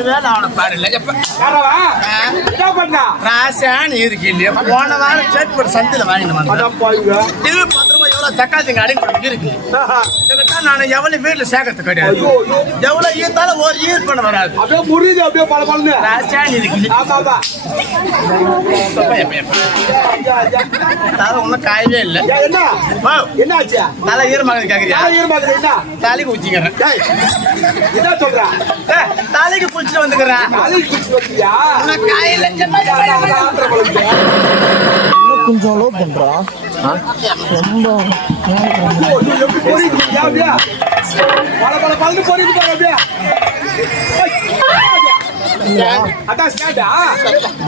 ஒரு வேலை அவனை பாருல ராசான்னு இருக்கு இல்லையா போன வாரம் சேட்பட்டு சந்தையில வாங்கிட்டு இது 10 ரூபாய் எவ்வளவு தக்காளி அடிக்க இருக்கு நான் எவ்வளவு வீட்டுல சேர்க்கறது கிடையாது எவ்வளவு ஈர்த்தாலும் ஒரு ஈர் பண்ண வராது அப்படியே புரியுது அப்படியே பல பழந்து ராசான்னு இருக்கு தலை ஒன்னும் காயவே இல்லை என்ன ஆச்சு தலை ஈரமாக கேக்குறியா தலைக்கு ஊத்திக்கிறேன் என்ன சொல்ற தலைக்கு குளிச்சுட்டு வந்துக்கிறேன் கொஞ்சம் லோ பண்றான் பல பழந்து போறீங்க அப்படியே அதான்